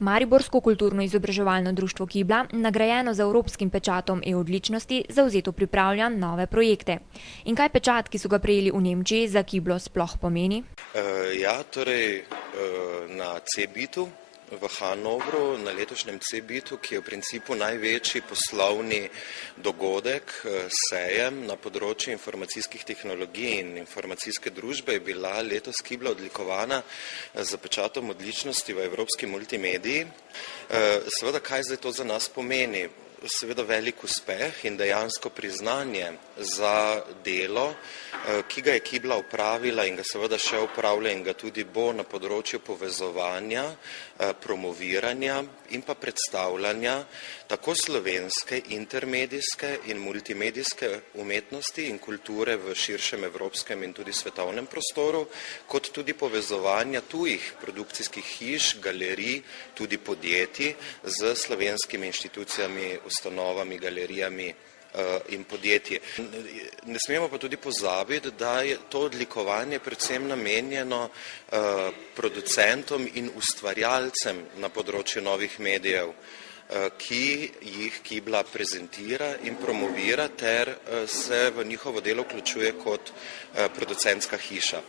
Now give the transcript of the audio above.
Mariborsko kulturno-izobraževalno društvo Kibla, nagrajeno z evropskim pečatom e-odličnosti, zavzeto pripravlja nove projekte. In kaj pečat, ki so ga prejeli v Nemčiji, za Kiblo sploh pomeni? Na CeBIT-u v Hannovru, na letošnjem CeBIT-u, ki je v principu največji poslovni dogodek, sejem na področju informacijskih tehnologij in informacijske družbe, je bila letos Kibla odlikovana z pečatom odličnosti v evropski multimediji. Seveda, kaj zdaj to za nas pomeni? Seveda velik uspeh in dejansko priznanje za delo, ki ga je Kibla opravila in ga seveda še opravlja in ga tudi bo na področju povezovanja, promoviranja in pa predstavljanja tako slovenske, intermedijske in multimedijske umetnosti in kulture v širšem evropskem in tudi svetovnem prostoru, kot tudi povezovanja tujih produkcijskih hiš, galerij, tudi podjetij z slovenskimi inštitucijami, ustanovami, galerijami in podjetji. Ne smemo pa tudi pozabiti, da je to odlikovanje predvsem namenjeno producentom in ustvarjalcem na področju novih medijev, ki jih Kibla prezentira in promovira ter se v njihovo delo vključuje kot producentska hiša.